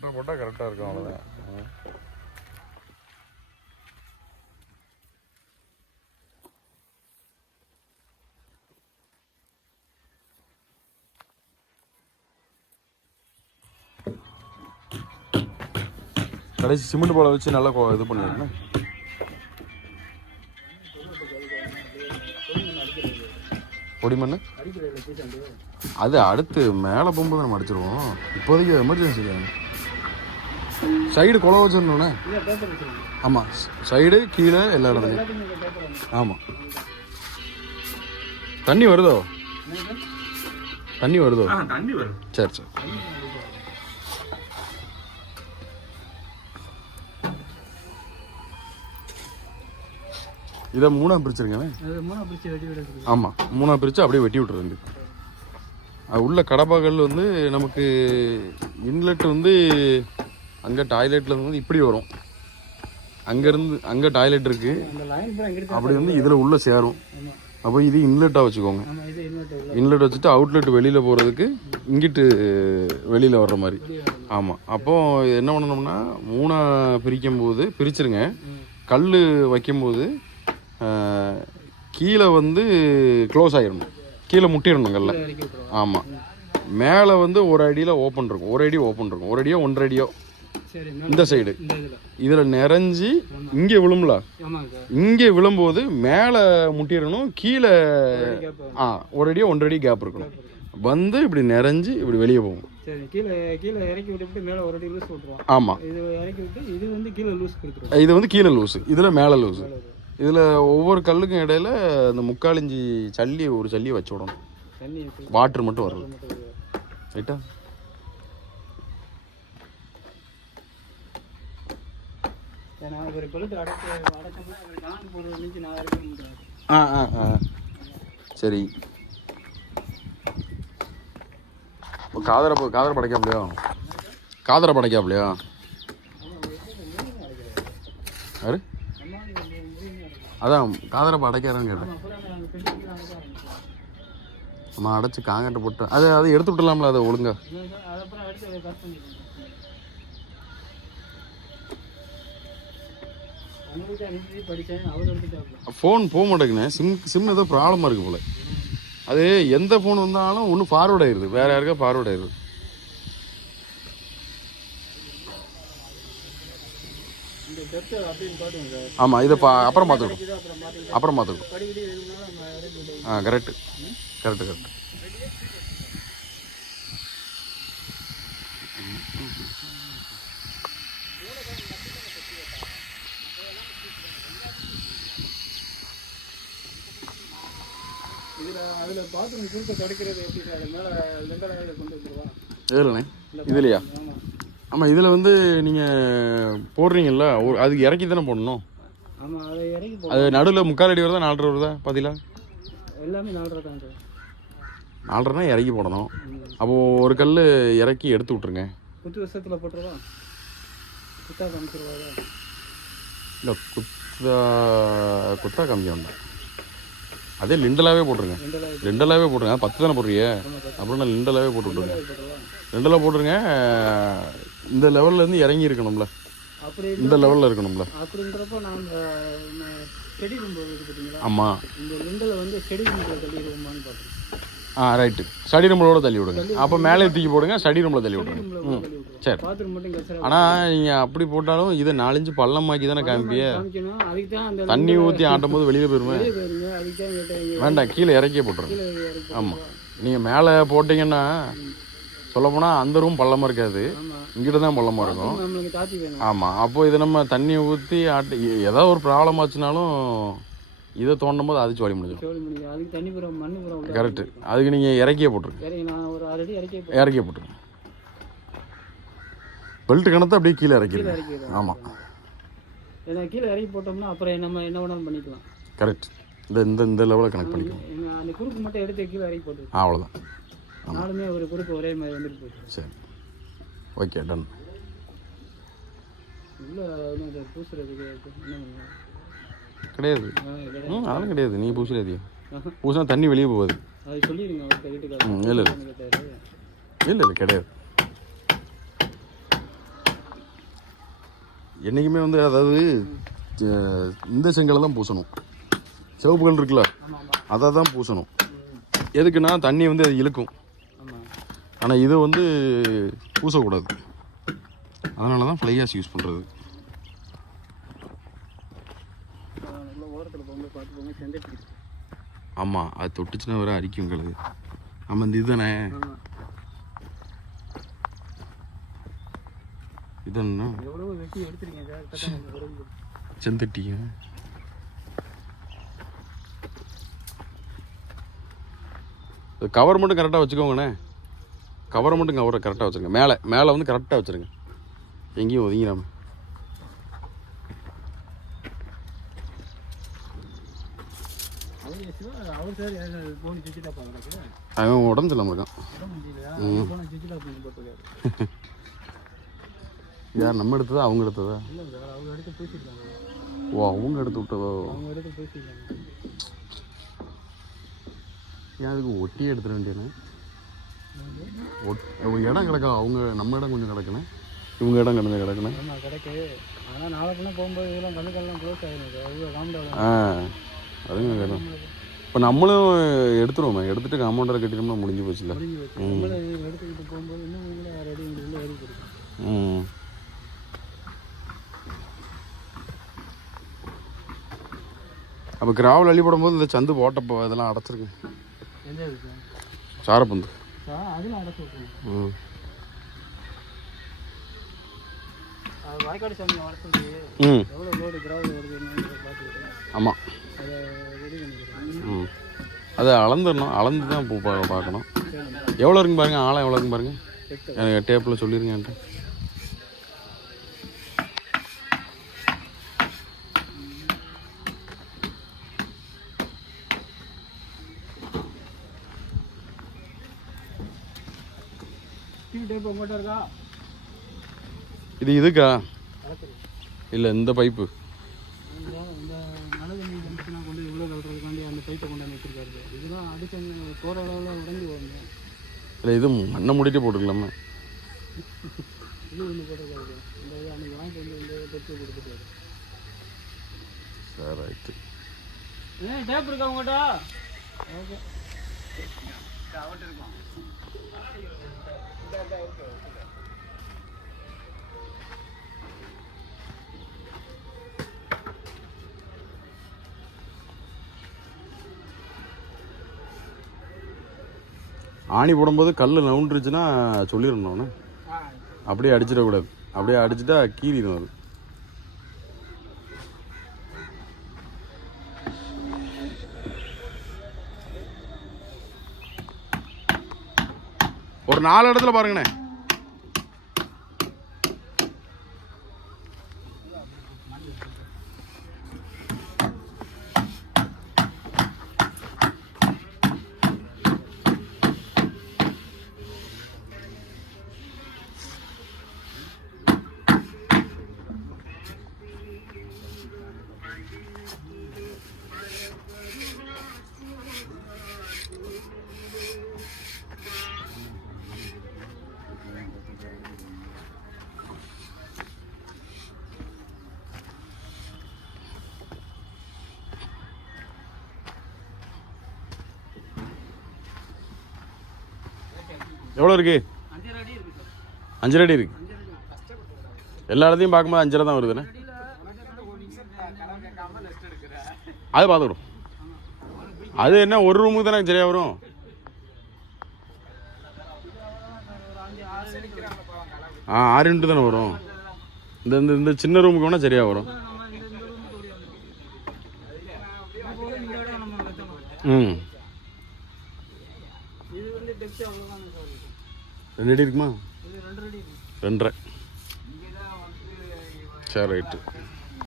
Button போட்டால் கரெக்டாக இருக்கும் அவ்வளோதான் கடைசி சிமெண்ட் போல வச்சு நல்லா இது பண்ணிருக்கேன் பொடி அது அடுத்து மேலே போகும்போது நம்ம அடிச்சிருவோம். இப்போதைக்கு எமர்ஜென்சி தான். சைடு குழ வச்சிடணுண்ணே ஆமாம் சைடு கீழே எல்லா இடத்துலையும். ஆமாம் தண்ணி வருதோ? தண்ணி வருதோ? தண்ணி வரும். சரி சரி. இதை மூணா பிரிச்சிருங்க ஆமாம் மூணா பிரித்து அப்படியே வெட்டி விட்டுறது அது உள்ள கடப்பாக்கள் வந்து நமக்கு இன்லெட் வந்து அங்கே டாய்லெட்டில் வந்து இப்படி வரும். அங்கேருந்து அங்கே டாய்லெட் இருக்குது அப்படி வந்து இதில் உள்ளே சேரும். அப்போ இது இன்லெட்டாக வச்சுக்கோங்க. இன்லெட் வச்சுட்டு அவுட்லெட் வெளியில் போகிறதுக்கு இங்கிட்டு வெளியில் வர்ற மாதிரி. ஆமாம் அப்போது என்ன பண்ணணும்னா மூணாக பிரிக்கும் போது பிரிச்சிருங்க கல் வைக்கும்போது கீழே வந்து க்ளோஸ் ஆகிடணும் கீழே முட்டிடணும் கல்ல. ஆமாம் மேலே வந்து ஒரு அடியில் ஓப்பன் இருக்கும். ஒரு அடி ஓப்பன் இருக்கும். ஒரு அடியோ ஒன்றரை அடியோ. இந்த சைடு. இதில். நிறைஞ்சி இங்கே விழும்ல. இங்கே விழும்போது மேலே முட்டிடணும் கீழே ஆ ஒரு அடி கேப் இருக்கணும். வந்து இப்படி நிறைஞ்சு இப்படி வெளியே போகும். ஆமாம் இது வந்து கீழே லூஸ் கொடுத்துருவோம். இது வந்து கீழே லூஸு இதில் மேலே லூஸு இதில் ஒவ்வொரு கல்லுக்கும் இடையில இந்த முக்கால் இஞ்சி சல்லி ஒரு சல்லியை வச்சு விடணும். வாட்டர் மட்டும் வருது. ரைட்டா ஏன்னா ஒரு கொளுத்து அடைச்சோம்னா ஆ ஆ ஆ. சரி. இப்போ காதரை போ- காதரை படைக்காப்லையா காதரை படைக்காப்லையா யாரு? அதான் காதரை படைக்காரன்னு கேட்டேன். நம்ம அடைச்சி காங்கட்டை போட்டு அதை அதை எடுத்து விட்டுலாம்ல அதை ஒழுங்கா? ஃபோன் போக மாட்டேங்குண்ணே சிம் சிம் ஏதோ ப்ராப்ளமாக இருக்குது போல. அது எந்த ஃபோன் வந்தாலும் ஒன்று ஃபார்வர்ட் ஆயிடுது வேற யாருக்கா ஃபார்வர்ட் ஆயிடுது ஆமாம் இதை பா அப்புறம் பார்த்துக்கிட்டோம் இது அப்புறம் விட்டு ஆ கரெக்டு கரெக்டு கரெக்ட் அதில் பாத்ரூம் சுருக்க துடைக்கிறது எப்படி சார் அது மேலே லெண்டராக கொண்டு வந்துருவா? இதுலண்ணே இதுலையா? ஆமாம் இதில் வந்து நீங்கள் போடுறீங்கல்ல ஒரு அதுக்கு இறக்கி தானே போடணும்? ஆமாம் அதை இறக்கி போ அது நடுவில் முக்கால் அடி வருதா நாலரை வருதா பதிலா எல்லாமே நாலரை தான் சார் நாலரைனா இறக்கி போடணும். அப்போது ஒரு கல் இறக்கி எடுத்து விட்ருங்க புத்து வருஷத்தில் போட்டுருவா? புத்தா காமிச்சிருவாங்க இல்லை குத்தா குத்தா காமிக்க வேண்டாம். அதே லிண்டலாகவே போட்டுருங்க. ரெண்டெல்லாம் ரெண்டலாகவே போட்டுருங்க. பத்து தானே போடுறீங்க அப்புறம் நான் லிண்டலாகவே போட்டு விட்ருங்க ரெண்டலாக போட்டுருங்க. இந்த லெவல்ல இருந்து இறங்கி இருக்கணும்ல. இந்த லெவலில் இருக்கணும்ல. அப்படின்றப்போ ஆமாம் இந்த லிண்டில் வந்து பார்க்குறேன் ஆ ரைட்டு ஸ்டடி ரூமில் தள்ளி விடுங்க. அப்போ மேலே தூக்கி போடுங்க ஸ்டடி ரூமில் தள்ளி விட்ருங்க ம் சரி. ஆனால் நீங்கள் அப்படி போட்டாலும் இதை நாலஞ்சு பள்ளமாக்கி தானே காமிப்பிய. தண்ணி ஊற்றி ஆட்டும் போது வெளியே போயிருமே. வேண்டாம் கீழே இறக்கியே போட்டுருங்க. இறக்கி ஆமாம் நீங்கள் மேலே போட்டிங்கன்னா சொல்லப்போனால் அந்த ரூம் பள்ளமாக இருக்காது. இங்கிட்ட தான் பள்ளமாக இருக்கும். ஆமாம் அப்போ இது நம்ம தண்ணி ஊற்றி ஆட்டி ஏதாவது ஒரு ப்ராப்ளம் ஆச்சுனாலும் இதை தோண்டும் போது அது சோடி முடிஞ்சிடும் சோழி முடியும் அதுக்கு தண்ணி புறம் மண்ணு புறம் கரெக்டு அதுக்கு நீங்கள் இறக்கியே போட்டுருங்க. இறங்கி நான் ஒரு ஆல்ரெடி இறக்கி இறக்கியே போட்டுருங்க. பெல்ட் கணத்தை அப்படியே கீழே இறக்கிடுங்க. ஆமாம் ஏன்னா கீழே இறக்கி போட்டோம்னா அப்புறம் நம்ம என்ன வேணாலும் பண்ணிக்கலாம். கரெக்ட் இந்த இந்த இந்த லெவலில் கனெக்ட் பண்ணிக்கணும் ஏன்னா அந்த குறுக்கு மட்டும் எடுத்து கீழே இறக்கி போட்டு அவ்வளோதான் நாலுமே ஒரு குறுக்கு ஒரே மாதிரி வந்துட்டு போயிட்டு சரி. ஓகே டன் இதை பூசுறதுக்கு என்ன கிடையாது. ம் அதெல்லாம் கிடையாது. நீ பூசிடாதியா. பூசினா தண்ணி வெளியே போகாது. ம், இல்லை, இல்லை. இல்லை இல்லை கிடையாது. என்றைக்குமே வந்து அதாவது இந்த செங்கலை தான் பூசணும். சிவப்பு கல் இருக்குல்ல அதை தான் பூசணும். எதுக்குன்னா தண்ணி வந்து அது இழுக்கும். ஆனால் இதை வந்து பூசக்கூடாது. அதனால தான் ஃப்ளையாஸ் யூஸ் பண்ணுறது நல்லா ஓரத்தில் போகும்போது பார்த்து போங்க செஞ்சுட்டு ஆமாம் அது தொட்டுச்சுன்னா வர அரிக்கும் கழுது ஆமாம் இந்த இதுதானே? உடம்பு செந்தட்டிங்க. கவர் மட்டும் கரெக்டாக வச்சுக்கோங்கண்ணே. கவரை மட்டும் கவரை கரெக்டாக வச்சுருங்க. மேலே மேலே வந்து கரெக்டாக வச்சுருங்க. எங்கேயும் ஒதுங்கிடாம. அவன் உடம்பு சரியில்லாம இருக்கான் யார் நம்ம எடுத்ததா அவங்க எடுத்ததா? ஓ அவங்க எடுத்து விட்டதோ? ஏன் அதுக்கு ஒட்டியே எடுத்துட வேண்டியது இடம் கிடக்கா? அவங்க நம்ம இடம் கொஞ்சம் கிடக்குண்ணே இவங்க இடம் கிடந்து கிடக்குண்ணே கிடைக்கு. ஆனால் நாளை பின்ன போகும்போது இதெல்லாம் கண்ணுக்கெல்லாம் க்ளோஸ் ஆகிடும் ஆ அதுங்க வேணும். இப்போ நம்மளும் எடுத்துருவோமே. எடுத்துட்டு காம்பவுண்டரை கட்டிட்டோம்னா முடிஞ்சு போச்சுல்ல. ம். அப்போ கிராவல் அள்ளி போடும்போது இந்த சந்து போட்டப்போ இதெல்லாம் அடைச்சிருக்கு. சாரப்பந்து. ம். ஆமாம் அதை அளந்துடணும் அளந்து தான் பூ பா- பார்க்கணும். எவ்வளோ இருக்குங்க பாருங்க ஆழம் எவ்வளோ இருக்குங்க பாருங்க. எட்டு எனக்கு டேப்பில் சொல்லிருங்க என்கிட்ட. இது இதுக்கா? இல்லை இந்த பைப்பு இந்த இந்த நல்ல தண்ணி வந்துச்சுன்னா கொண்டு இவ்வளோ கழுறதுக்காண்டி அந்த பைப்பை கொண்டு வந்து வச்சிருக்காரு போகிற அளவில் உடஞ்சி வருங்க இல்லை இது மண்ணை மூடிட்டே போட்டுக்கலாமா இது ஒன்று இந்த இது அன்னைக்கு வாங்கிட்டு வந்து இந்த பெற்று கொடுத்துட்டாரு சரி ரைட்டு டேப் இருக்கா உங்கள்கிட்ட ஓகே ஆணி போடும்போது கல் நவுண்டுருச்சுன்னா சொல்லிடணும்ண்ணே அப்படியே அடிச்சிடக்கூடாது அப்படியே அடிச்சிட்டா கீறிடும் அது ஒரு நாலு இடத்துல பாருங்கண்ணே. எவ்வளோ இருக்கு? அஞ்சரை அடி இருக்கு. எல்லா இடத்தையும் பார்க்கும்போது அஞ்சரை தான் வருதுண்ணே அது பார்த்துக்கிறோம் அது என்ன ஒரு ரூமுக்கு தானே சரியாக வரும்? ஆ ஆறு இன்ட்டு தானே வரும். இந்த இந்த இந்த சின்ன ரூமுக்கு வேணால் சரியாக வரும். ம் இந்த இந்த ரூமுக்கு ஓடி வந்தோம் இந்த இடம் நம்ம வச்சோம் ம் இது வந்து டெப்த் அவ்வளோதான் சார் இருக்கு. ரெண்டு அடி இருக்குமா? ரெண்டரை. சரி ரைட்டு.